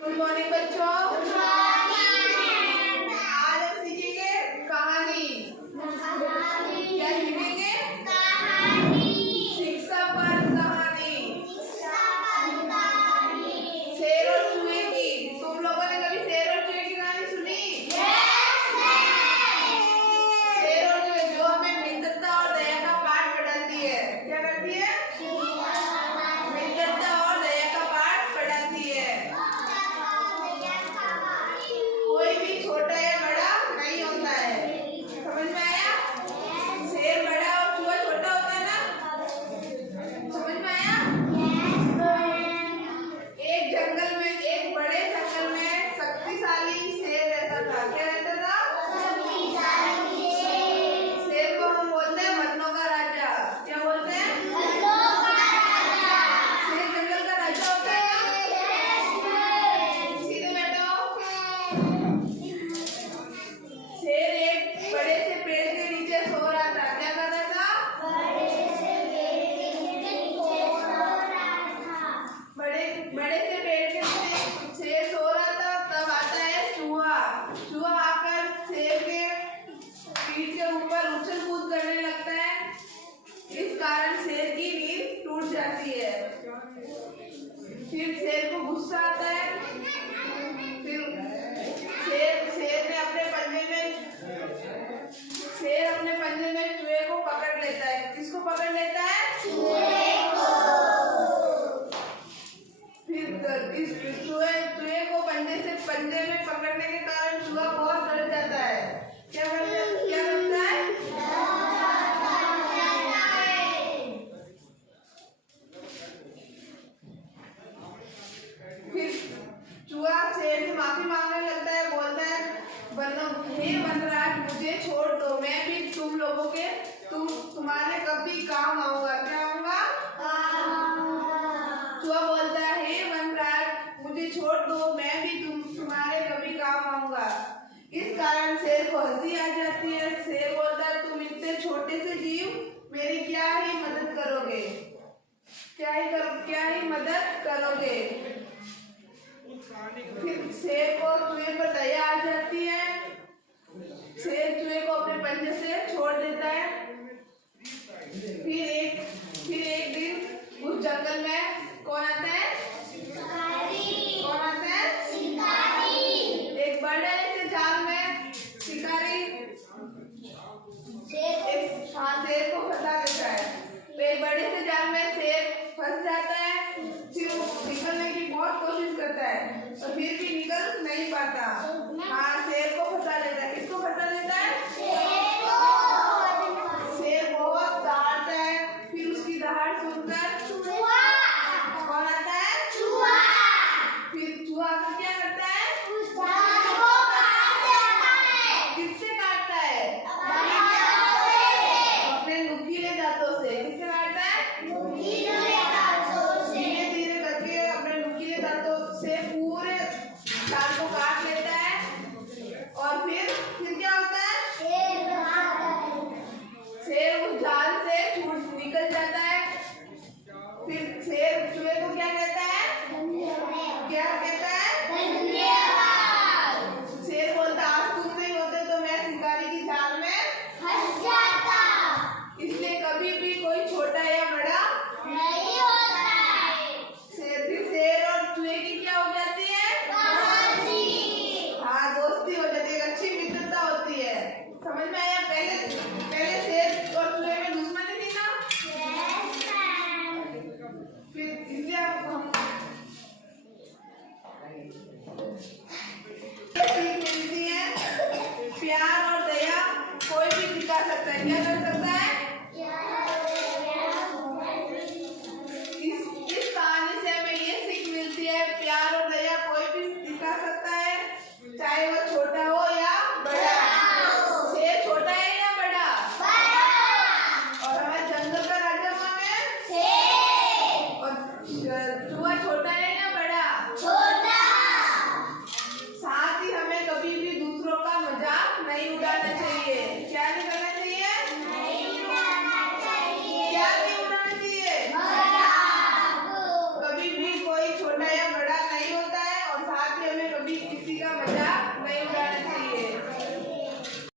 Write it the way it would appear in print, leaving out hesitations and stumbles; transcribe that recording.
Good morning बच्चों। Good morning. आज हम सीखेंगे कहानी। क्या सीखेंगे? कहानी। शिक्षा पर कहानी। शेर और चूहे की। तुम लोगों ने कभी शेर और चूहे की कहानी सुनी? शेर और चूहे जो हमें मित्रता और दया का पाठ पढ़ाती है। क्या करती है? मित्रता और दया का पाठ पढ़ाती है। कोई भी छोटा या बड़ा नहीं होता है। समझ में आया? शेर बड़ा और चूहा छोटा होता है ना? समझ में आया? एक जंगल में, एक बड़े जंगल में शक्तिशाली शेर रहता था। क्या रहता था? शेर को हम बोलते हैं वनों का राजा। क्या बोलते हैं? शेर जंगल का राजा होता है ना? सीधे बैठो। शेर एक बड़े से पेड़ के नीचे सो रहा था। क्या कर रहा था? बड़े से पेड़ के नीचे शेर सो रहा था। तब आता है चूहा। चूहा आकर शेर के पीठ के ऊपर उछल कूद करने लगता है। इस कारण शेर की नींद टूट जाती है। फिर शेर को गुस्सा आता है। फिर शेर अपने पंजे में चूहे को पकड़ लेता है। किसको पकड़ लेता है? चूहे को। फिर इस चूहे को पंजे में पकड़ने के कारण चूहा बहुत डर जाता है। क्या करता है? फिर चूहा शेर से माफी मांगने लगता है। बोलता है हे वनराज, मुझे छोड़ दो। मैं भी तुम लोगों के तुम्हारे कभी काम आऊंगा। क्या आऊंगा? चूहा बोलता है हे वनराज, मुझे छोड़ दो। मैं भी तुम्हारे कभी काम आऊंगा। इस कारण शेर को हंसी आ जाती है। शेर बोलता है तुम इतने छोटे से जीव मेरी क्या ही मदद करोगे? क्या ही मदद करोगे? फिर शेर को चूहे पर दया आ जाती है। शेर चूहे को अपने पंजे से छोड़ देता है। फिर एक दिन उस जंगल में कौन आता है? कौन आता है? एक बड़े से जाल में शिकारी शेर को फंसा देता है। तो एक बड़े से जाल में शेर फंस जाता है। फिर वो निकलने की बहुत कोशिश करता है और फिर भी निकल नहीं पाता। हाँ, शेर को फंसा लेता है। किसको फंसा लेता है? शेर बहुत दहाड़ता है। फिर उसकी दहाड़ सुनकर कौन आता है? फिर चूहा क्या करता है? किससे काटता है? अपने नुकीले दांतों से। किससे काटता है? धीरे धीरे करके अपने नुकीले दांतों से पूरे जाल को काट लेता है। और फिर क्या होता है? कभी किसी का मजाक नहीं